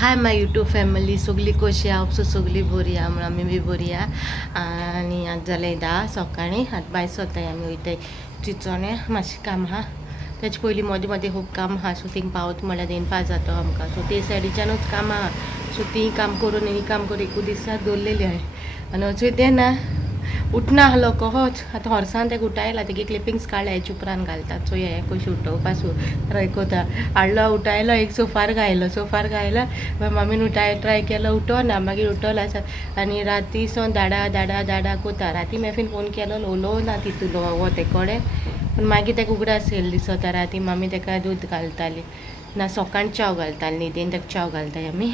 Hi my YouTube family सगळी कशी आहा सगळी बरी आहा म्हणून आमी बी बरी आहा आनी आज जालें 10 सकाळीं आतां भायर सरताय आमी वयताय चिचोणे मातशें काम आहा तेचे पयलीं मदें मदें खूब काम आहा सो थिंग पावत म्हळ्यार देनपा जाता आमकां सो ते सायडीच्यानूच काम आहा सो ती काम करून ही काम करून एकू दिसा दवरलेली आहाय आनी अजून तें ना उठना आहलो कहोच आतां हॉर्सान तेका उठायला तेगे क्लिपिंग्स काडल्या हेच्या उपरांत घालतात सो हे कशी उठोवपासून ट्राय कोता हाडलो उठायलो एक सोफार गायलो मम्मीन ट्राय केलो उठोना मागीर उठोला आनी रातीसून दाडा दाडा दाडा कोता राती मेफीन फोन केलो उलोवना तितूलो वो ते कडेन पूण मागीर तेका उगडास येयल्ली दिसता राती मम्मी तेका दूद घालताली ना सकाळ चाव घालताली न्हिदेन तेका चाव घालताय आमी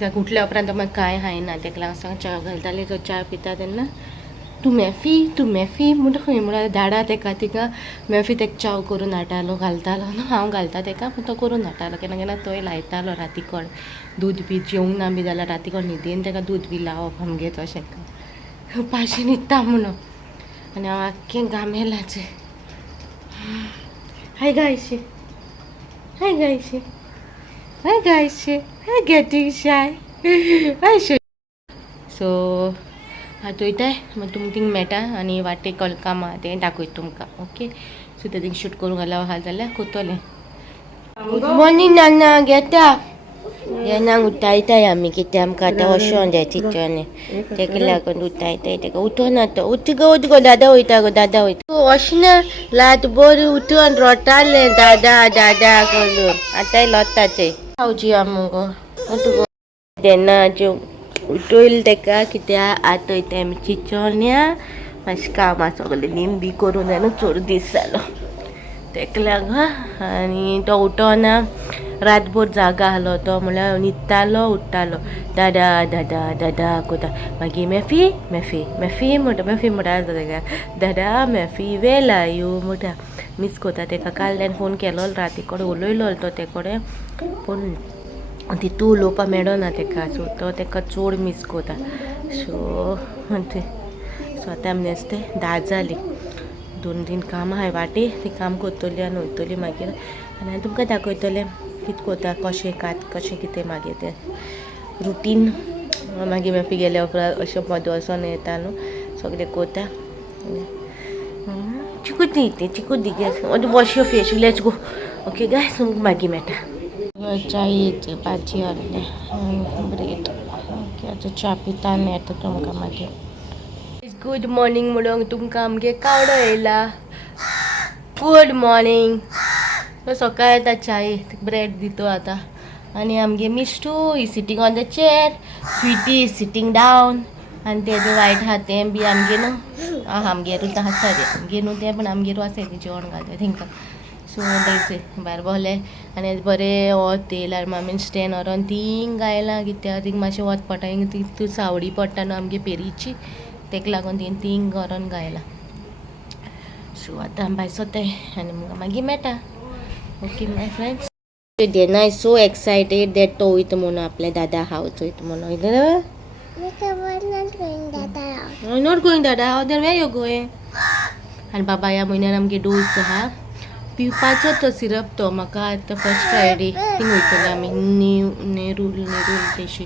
तेका उठल्या उपरांत मागीर कांय खायना तेका लागून चाव घालताली तो च्या पिता तेन्ना तूं मॅफी म्हणटा खंय म्हणल्यार धाडा तेका तिका मॅफी तेका चाव करून हाडटालो घालतालो न्हू हांव घालता तेका पूण तो करून हाडटालो केन्ना केन्ना तोय लायतालो रातीकोण दूद बी जेवंक ना बी जाल्यार रातीकोण न्हिदेन तेका दूद बी लावप आमगे तशें पाशी न्हिदता म्हणून आनी हांव आख्खें घामेलाचें हाय गायशे हाय गेटींग शाय हाय शो सो आतां वयताय मागीर तुमकां थिंग मेळटा आनी वाटेक कामां तें दाखयता तुमकां ओके सो तें थिंग शूट करूंक घाला आहा जाल्यार कोतोलें गूड मॉर्निंग नाना घेता येनाक उठायताय आमी कित्याक आमकां आतां वोसोन जाय चिचोने तेका लागून उठायताय तेका उठोना तो उठ गो दादा वयता वचना लात बरी उठोन रोटालें दादा दादा करून आतां लोताचें खावची आमगो उठ गो तेन्ना उठयलें तेका कित्याक आतां वयताय आमी चिचोन्या मातशें कामां सगलें निंबी करून न्हू चड दीस जालो तेका लागून आनी तो उठोना रातभर जागा आहलो तो म्हळ्यार न्हिदतालो उठतालो दादा दादा दादा कोता मागीर मॅफी म्हणटा तेका दादा मॅफी वेल आर यू म्हणटा मिस कोता तेका काल्ल्यान फोन केलो राती कडेन उलयलो तो ते कडेन पूण तितू उलोवपा मेळना तेका सो तो तेका चड मिस कोता सो आतां आमी आसताय 10 जालीं 2-3 काम आहाय वाटे ती काम करतली आनी वयतली मागीर आनी हांवें तुमकां दाखयतलें कितें कोता कशें कितें मागीर तें रुटीन मागीर मॅफी गेल्या उपरांत अशें मदें वचोन येता न्हू सगळें कोता चिकू दी wash your face let's go okay guys मागीर मेळटा चायेची भाजी हाडलें ब्रेड ओके आतां च्या पिता आनी येता तुमकां मागीर गूड मॉर्निंग म्हणून तुमकां आमगे कावडो येयला गूड मॉर्निंग तो सकाळ येता चाये ब्रेड दितो आतां आनी आमगे मिस्टू is sitting on the chair sweetie is sitting down आनी तेजें वायट आहा तें बी आमगे न्हू आमगेरूच आसा रे आमगे न्हू तें पूण आमगेरूच आसाय तें जेवण घालताय तेंकां सो तेंचे भायर भोवलें आनी बरें वत येयल्यार मामीन स्टॅन व्हरोन तींग गायलां कित्याक तींग मातशें वत पडटा हिंग ती सावडी पडटा न्हू आमगे पेरीची तेका लागून तींग व्हरोन गायलां सो आतां भायर सरताय आनी मागीर मेळटा okay my friends Dena is so excited that तो वयता म्हणून आपल्या दादा हावस वयता म्हणून नॉट गोईंग दादा हाव देन वेर यू गोईंग आनी बाबा ह्या म्हयन्यान आमगे डोस आहा पिवपाचो तो सिरप तो म्हाका आतां फर्स्ट फ्रायडे थिंग वयतलें आमी नेरूल तेशी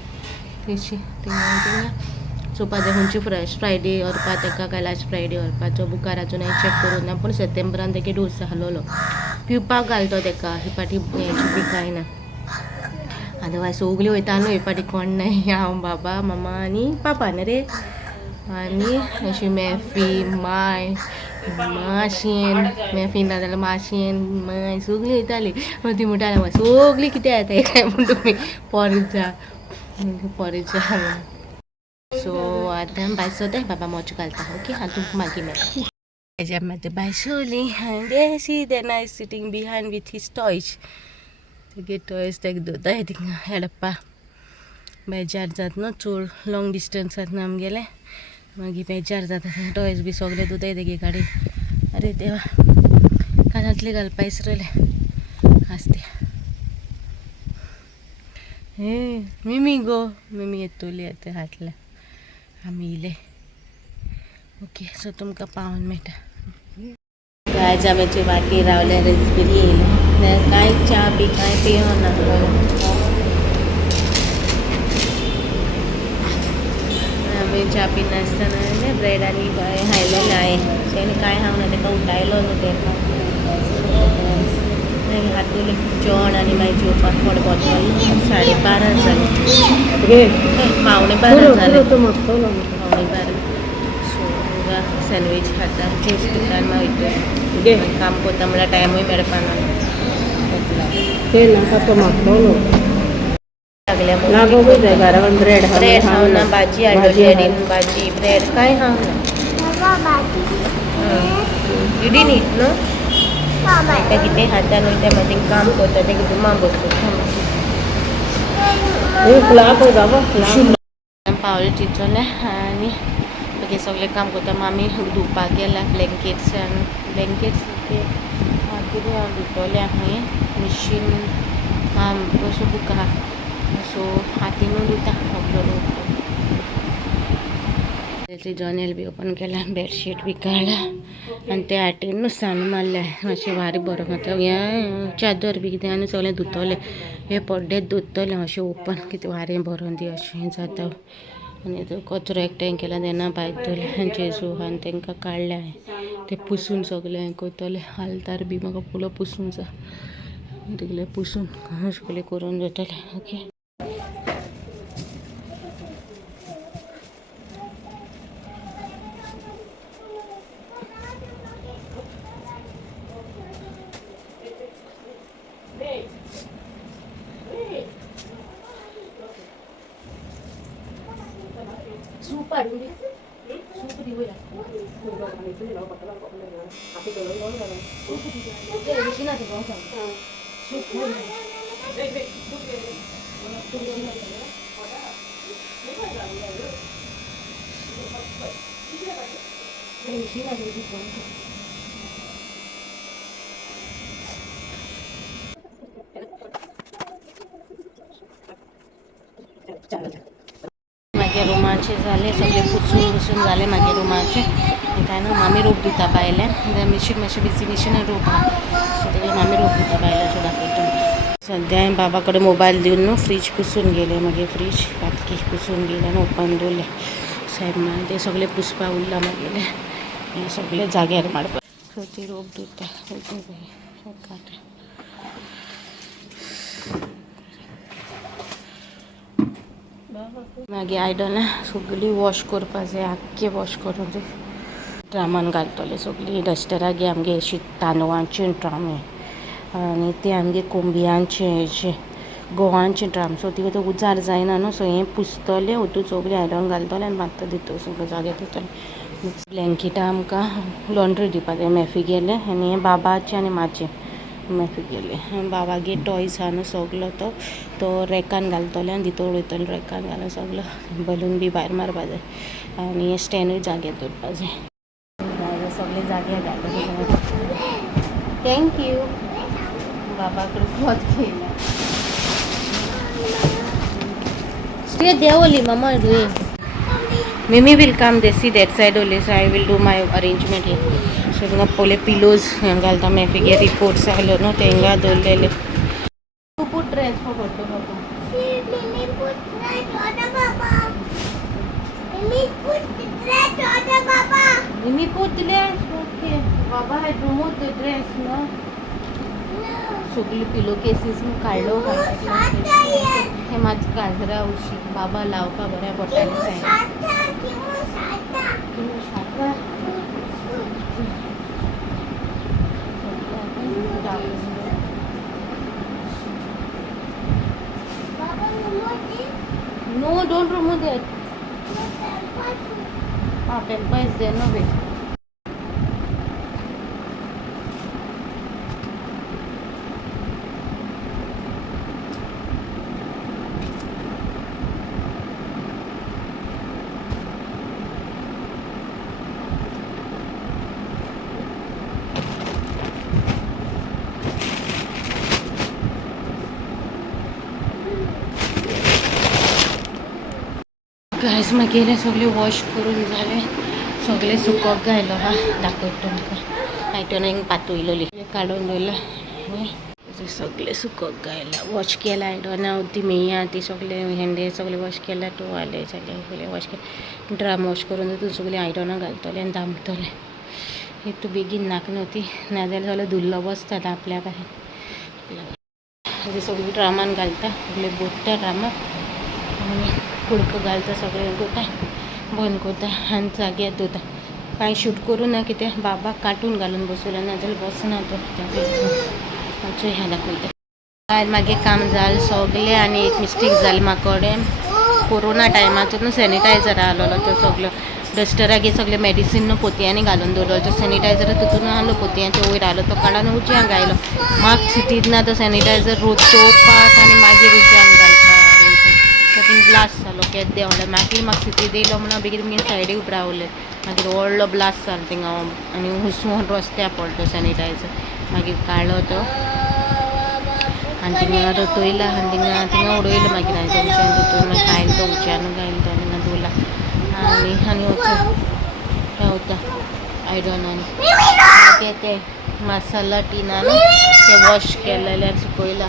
चोवपा जाय खंयची फर्स्ट फ्रायडे व्हरपा तेका काय लास्ट फ्रायडे व्हरपाचो बुकार आजून हांवें चॅक करूं ना पूण सप्टेंबरान तेगे डोस आहलोलो पिवपाक घालतो तेका हे पाटी हेची बी कांय ना अदरवायज सगलीं वयता न्हू हे पाटी कोण नाय हांव बाबा मामा आनी पापा न्ही रे आनी अशी मॅफी माय माशेन मॅफी ना जाल्यार माशेन माय सगलीं वयतालीं ती म्हणटाली सगलीं कितें येताय काय म्हण तुमी पोरजा सो आतां भायर सरताय बाबा मोच घालता ओके आनी तुमकां मागीर मेळटा हेज्या मागीर भायर सरलीं आनी they see then I sitting behind with his toys तेगे टॉयज तेका दोताय थिंगा हेडपा बेजार जाता न्हू चड लॉंग डिस्टन्सांत आमगेलें मागीर बेजार जाता टॉयज बी सगळे दोताय तेगे गाडयेन अरे देवा कानांतले घालपा इसरलें आसते हे मिमी येतली आतां हाटल्या आमी येयले ओके सो तुमकां पावोन मेळटा गाय जांब्याची वाटी रावल्यार बरी येयली कांय च्या बी कांय पियोना सनी च्या पी नासतना ब्रेड आणि काय हायलो नाही त्याने काय हाव ना तेका उठायलो न्हू तेका हातून जेवण आणि मागीर जेवपाक थोडे बॉटल 12:30 जाले पावणे 12 जाले पावणे 12 सो सँडवीच खाता ज्यूस पितान मागीर काम करता म्हळ्यार टायमूय मेळपाना ब्रेड हाव ना भाजी हाडली भाजी ब्रेड काय हाव ना इडी न्ही न्हू ते कितें खाता न्हू ते मागीर काम करता ते कितें मा बसून पावले चिंचोले आनी मागीर सगळें काम करता मामी धुवपाक गेल्या ब्लँकेट्स मागीर हांव धुतोलें खंय मिशीन अशें बूक आहा सो हातीनूच धुता त्याची जनेल बी ओपन केला बेडशीट बी काडला आनी ते हातीन सान मारल्या मातशें भारी बरो मतलब हें चादर बी कितें आनी सगळें धुतोलें हे पड्डेच धुतलें अशें ओपन कितें वारें बरोवन दी अशें जाता आनी तो कचरो एकठांय केला तेन्ना भायर दवरले जेजू आनी तांकां काडले हांवें ते पुसून सगळें हें करतलें आलतार बी म्हाका फुलो पुसूंक जाय तेगलें पुसून सगळें करून जातलें ओके मागे रुमाचे झाले सगळे पुसून झाले मागे रुमाचे काय ना मामी रोप दिता बायले मिशीन मातशें बिजी मिशीन रोप सो तेगे मामी रोप दिता बायले अशें दाखयता सद्या हांवें बाबा कडेन मोबायल दिवन न्हू फ्रीज पुसून गेले मागीर फ्रीज फाटकी पुसून गेले आनी ओपन दवरले सायब मागीर ते सगळे पुसपा उरला मागेले हे सगळे जाग्यार मारपा सो ती रोप दिता मागीर आयदनां सगळीं वॉश करपा जाय आख्खे वॉश करून जाय ड्रामान घालतले सगळीं डस्टराक घे आमगे अशी तांदळांची ड्राम आनी ते आमगे कोंबयांचे अशे गोवांचे ड्राम सो ती उजार जायना न्हू सो हें पुसतलें ओतून सगळीं आयदन घालतलें आनी मात्ता दितले सगळें जाग्यार दितलें ब्लँकेटां आमकां लॉन्ड्री दिवपा जाय मॅफी गेले आनी हें बाबाचें आनी म्हाजें मॅफी गेले बाबागे टॉयज आहा न्हू सगलो तो रॅकान घालतले आनी भितर वयतले रॅकान घालून सगलो बलून बी भायर मारपा जाय आनी हें स्टँडूय जाग्यार दवरपा जाय सगळे जाग्यार घालून थँक्यू बाबा कडेन वच घेयना स्टे देवली मामा doing Mimi will come, they see that side only, so I will do my arrangement here. So हिंगा पयले पिलोज घालता मॅफीगे रिपोर्ट्स आयलो न्हू ते हिंगा दवरलेले तूं पूट ड्रेस फॉर फोटो बाबा Mimi put dress okay बाबा had removed the dress no सगळी पिलो केसीस काडलो हे माझी गाजरा उशी बाबा लावपा बऱ्या पडटालें No, don't remove that. Pampers there, no way. Guys मागीर सगळे वॉश करून जाले सगळे सुकोवप घायलो हा दाखयत तुमकां आयटन हिंग पातयलोली काडून दवरला सगळे सुकत गायला वॉश केला आयडना होती मी ती सगळे हेंडे सगळे वॉश केला टोवाले सगळे वॉश केले ड्राम वॉश करून तू सगळे आयडना घालतले आनी दामतले हे तू बेगीन नाक नव्हती नाजाल्यार सगळें धुल्लो बसता आपल्या भायर सगळी ड्रामान घालता सगळे बोटता ड्रामाक आनी कुडको घालता सगळे उडोवता बंद करता आनी जाग्यार दवरता कांय शूट करूं ना कित्याक बाबाक कार्टून घालून बसयला नाजाल्यार बसना तो ह्या दाखयता काल मागीर काम जालें सगलें आनी एक मिस्टेक जाली म्हाका कोरोना टायमाचो सॅनिटायझर आसलो तो सगलो डस्टराक सगळे मेडिसीन पोतयांनी घालून दवरलो तो सॅनिटायझर तितून आसलो पोतयांच्या वयर आसलो तो काडून उज्यांक गायलो म्हाका चिंतीत ना तो सॅनिटायझर रोज चोवपाक आनी मागीर उज्यांक घालपाक तातूंत ब्लास्ट जालो केद देंवले मागीर म्हाका चिंतीत येयलो म्हणून बेगीन बेगीन सायडीक उब रावलें मागीर व्हडलो ब्लास्ट जालो थिंगा आनी हुसवून रस्त्यार पडलो सॅनिटायझर मागीर काडलो तो आनी थिंगा रतयला आनी थिंगा उडयलो मागीर हांवें तो उज्यान तितून मागीर खायलो तो उज्यान गायलो तो थिंगा दवरला आनी वता आयडनानी मागीर ते मसाला टिनान ते वॉश केलेल्यार सुकयला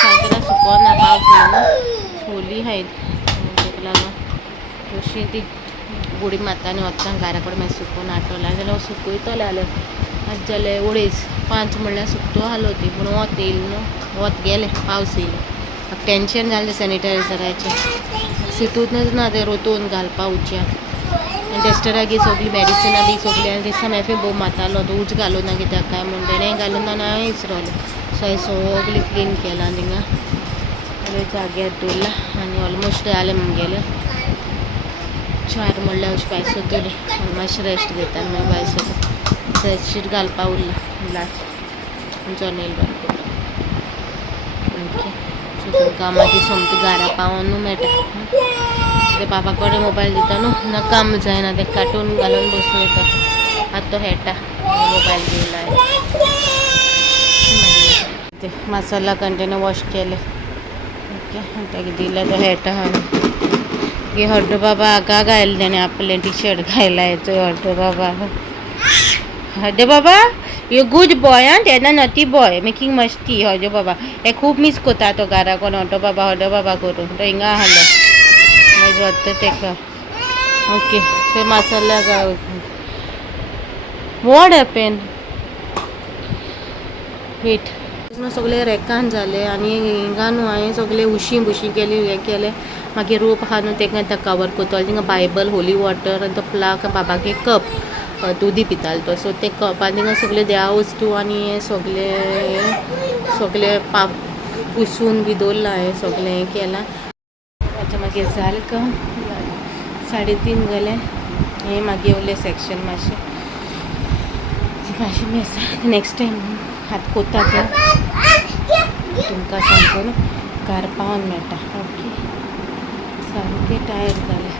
सायकलां सुकोना पावस येयला छोली हायत ताका लागून तशी ती बुडी मारतानी वचना घरा कडेन मागीर सुकोवन हाडटलें जाल्यार सुकयतलें जाल्यार आज जाल्यार उडयच 5 म्हणल्यार सुकतो आसलो ती पूण वत येयली न्हू वत गेलें पावस येयलो म्हाका टेंशन जालें सॅनिटायझराचें सितूनच ना तें रोतून घालपाक उज्याक आनी डस्टराक सगळीं मेडिसिनां बी सगळीं आनी दिसा मॅफी भोव मारतालो तो उज घालूं ना कित्याक काय म्हूण तेणें घालून ना हांवें विसरलो सो सगळें क्लीन केलां थिंगा सगळें जाग्यार दवरला आनी ऑलमोस्ट जालें म्हगेलें 4 म्हणल्यार अशें भायर सरतलीं मातशें रेस्ट घेता आनी मागीर भायर सरता बेडशीट घालपाक उरला लास्ट जनेल बंद करता ओके सो तुमकां मागीर सोमतें घरा पावोन मेळटा ते बाबा कडेन मोबायल दिता न्हू ना काम जायना ते कार्टून घालून बसयता आतां तो खेळटा मोबायल घेयला ते मसाला कंटेनर वॉश केले ओके आनी ताका दिलें तो खेळटा आनी हड्डो बाबा हाका घायला ताणें आपलें टी शर्ट घायला हेचो हड्डो बाबा यू गूड बॉय आं तेन्ना नटी बॉय मेकिंग मस्ती हड्डो बाबा हे खूब मिस करता तो घरा कोण हड्डो बाबा करून तो हिंगा आहलो मागीर व्हरता ताका okay so masala what happen wait सगळे रेकान जाले आनी हिंगा न्हू हांवें सगळे उशी बुशी केली हें केलें मागीर रूप आहा न्हू ताका कवर करतलो थिंगा बायबल होली वॉटर आनी तो प्लाक बाबाक एक कप दुदी पितालो तो सो ते कपान थिंगा सगळे देवा वस्तू आनी हें सगळे पुसून बी दवरला हें सगळें हें केलां आतां मागीर जालें काम 3:30 जालें हें मागीर उरलें सेक्शन मातशें मेसा नेक्स्ट टायम हात कोता तें तुमकां सांगतो न्हू घर पावोन मेळटा ओके सारकें टायर्ड जालें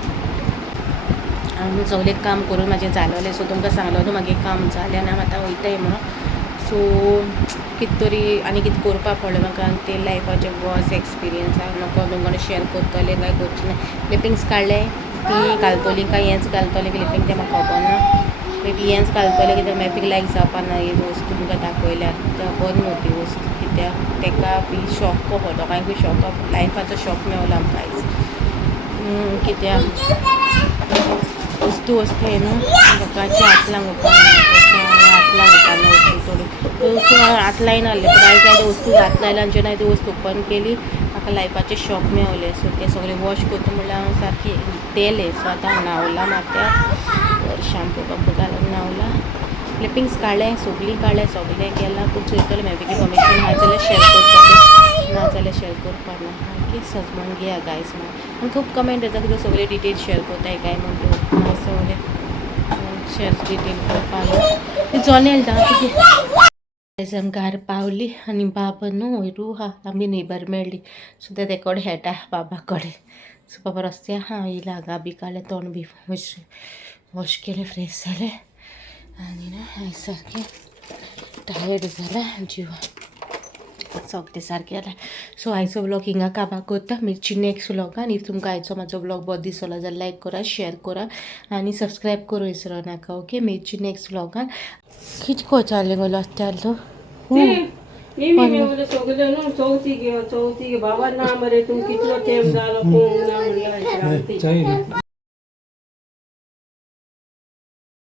हांवें सगळें काम करून म्हाजें जालोलें सो तुमकां सांगलो न्हू मागीर काम जालें आनी हांव आतां वयताय म्हणून सो कितें तरी आनी कितें करपाक पडलें म्हाका आनी ते लायफाचे बॉस एक्सपिरियन्स हांव म्हाका तुमकां शेअर करतलें काय करचें ना क्लिपिंग्स काडले ती घालतलीं काय हेंच घालतलें क्लिपिंग तें म्हाका खबर ना मेबी हेंच घालतलें कित्याक मेबीक लायक जावपा ना ही वस्तू तुमकां दाखयल्यार तो बरी न्हू ती वस्तू कित्याक ताका बी शॉक कहो दोगांयकूय शॉक लायफाचो शॉक मेवलो आमकां आयज कित्याक वस्तू न्हू लोकांची हात लावपाक हात लावपाक वस्तू थोडी वस्तू हात लायन आहले पूण आयज हांवें वस्तू हात लायला आनी जेन्ना ती वस्तू ओपन केली म्हाका लायफाचे शॉक मेवले सो ते सगळे वॉश करता म्हणल्यार हांव सारकी तेले सो आतां न्हांवला माथ्यार शॅम्पू बापू घालून न्हांवला क्लिपिंग्स काडले सगळें केलां पूण चोयतलें मेबी इन्फॉर्मेशन ना जाल्यार शेअर करतलें ना जाल्यार शेअर करपाक ना ओके समजून घेया गायज म्हणून आनी खूब कमेंट येता की सगळे डिटेल शेअर कोताय काय म्हणून सगळे शेअर डिटेल करपाक ना जनेल आयज आमकां घर पावली आनी बाबा न्हू वयरू आहा आमी नेबर मेळ्ळी सो ते कडेन खेळटा बाबा कडेन सो बाबा रस्त्यार आहा येयला गाबी काडलें तोंड बी वॉश केलें फ्रेश जालें आनी ना हांवें सारकें टायर्ड जालें जिवा सगळें सारकें जालें सो आयचो व्लॉग हिंगा काबार करता मेळची नेक्स्ट व्लॉगान इफ तुमकां आयचो म्हाजो व्लॉग बरो दिसलो जाल्यार लायक करा शेअर करा आनी सबस्क्रायब करूं विसरो नाका ओके मेळची नेक्स्ट व्लॉगान खिचको चाले गलो अस्ताल तो चौथी गे बाबा ना मरे तुम कितलो टाइम झालो कोण ना म्हणलं